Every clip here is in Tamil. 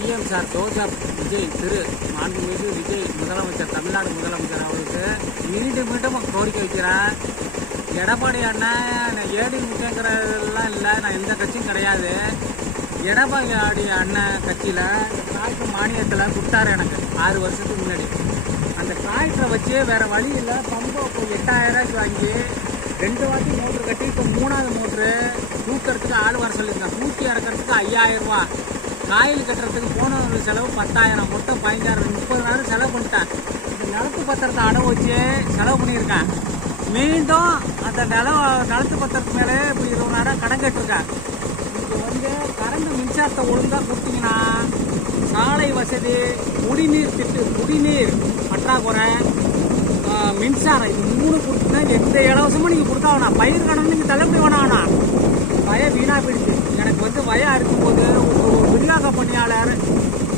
பிஎம் சார் தோஜா விஜய் மாண்புமிகு விஜய் முதலமைச்சர், தமிழ்நாடு முதலமைச்சர் அவர்களுக்கு மீண்டும் மீண்டும் கோரிக்கை வைக்கிறேன். எடப்பாடி அண்ணன் ஏடி முக்கியங்கிறதெல்லாம் இல்லை, நான் எந்த கட்சியும் கிடையாது. எடப்பாடி அண்ணன் கட்சியில் டிராக்டர் மானியத்தில் கொடுத்தாரு எனக்கு 6 வருஷத்துக்கு முன்னாடி. அந்த டிராக்டரை வச்சு வேறு வழி இல்லை, பம்பை இப்போ 8000 ரூபாய்க்கு வாங்கி 2 வாட்டி மோட்ரு கட்டி இப்போ 3வது மோட்ரு தூக்கிறதுக்கு ஆள் வர சொல்லியிருக்கேன். தூக்கி இறக்கிறதுக்கு 5000 ரூபா, காயில் கட்டுறதுக்கு போன செலவு 10,000, மொத்தம் 15,000, 30,000 செலவு பண்ணிட்டேன். இந்த நிலத்து பத்திரத்தை அடவு வச்சு செலவு பண்ணியிருக்கேன். மீண்டும் அந்த நிலத்து பத்திரத்து மேலே இப்போ 20,000 கடன் கட்டிருக்கேன். இது கரண்ட் மின்சாரத்தை ஒழுங்காக கொடுத்தீங்கன்னா சாலை வசதி, குடிநீர் பற்றாக்குறை, மின்சாரம், இது 3 கொடுத்தீங்கன்னா எந்த இலவசமும் நீங்கள் கொடுத்தா வேணாம். பயிர் கடன் நீங்கள் தள்ளுபடி வேணாம். வய வீணாக போயிடுச்சு. எனக்கு வயம் இருக்கும்போது ஒரு விரிவாக்க பணியாளர்,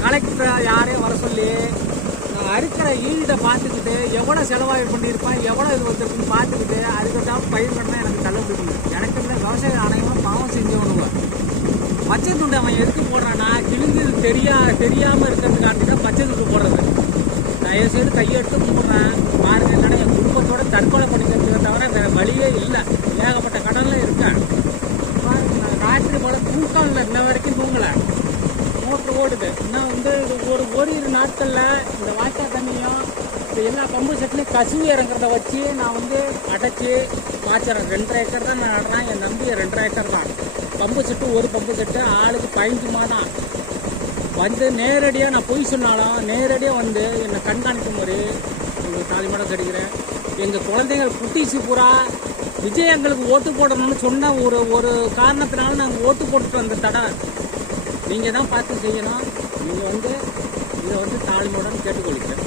கலெக்டர் யாரையும் வர சொல்லி அறுக்கிற ஈல்டை பார்த்துக்கிட்டு எவ்வளோ செலவாகி பண்ணியிருப்பேன், எவ்வளோ இது வந்துருக்குன்னு பார்த்துக்கிட்டு அதுக்கு பயிர் கடனை எனக்கு தள்ளுபடி பண்ணும். எனக்கு இல்லை விவசாய ஆணையமாக பாவம் செஞ்சவனுங்க. பச்சை துண்டு அவன் எதுக்கு போடுறான்னா கிழிஞ்சு தெரியாமல் இருக்கிறதுக்காண்டி தான் பச்சை துண்டு போடுறது. தயவுசெய்து கையெடுத்து கும்பிட்றேன் பாருங்க. இல்லைன்னா என் குடும்பத்தோட தற்கொலை பண்ணிக்கிறதுக்கு தவிர வேறு வழியே இல்லை. ஏகப்பட்ட கடனில் இருக்கேன். பாருங்க, நான் ராத்திரி போல தூக்கம் இல்லை, இன்ன வரைக்கும் தூங்கலை. மோட்ரு ஓடுது. இன்னும் இது ஓரிரு நாட்களில் இந்த வாய்க்கால் தண்ணியும் இந்த எல்லா பம்பு செட்லையும் கசிவு இறங்குறத வச்சு நான் அடைச்சி பாய்ச்சறேன். 2.5 ஏக்கர் தான் நான் நடுறேன். என் நம்பி 2.5 ஏக்கர் தான். பம்பு செட்டு ஒரு பம்பு செட்டு ஆளுக்கு 15 தான். நேரடியாக நான் பொய் சொன்னாலும் நேரடியாக என்னை கண்காணிக்கும் மாதிரி உங்களுக்கு தாலிமாடம் கிடைக்கிறேன். எங்கள் குழந்தைகள் குட்டிச்சு பூரா விஜய் எங்களுக்கு ஓட்டு போடணும்னு சொன்ன ஒரு காரணத்தினால நாங்கள் ஓட்டு போட்டுட்டு வந்த தடை நீங்கள் தான் பார்த்து செய்யணும். நீங்கள் இதை தாலிமாடம் கேட்டுக்கொள்கிறேன்.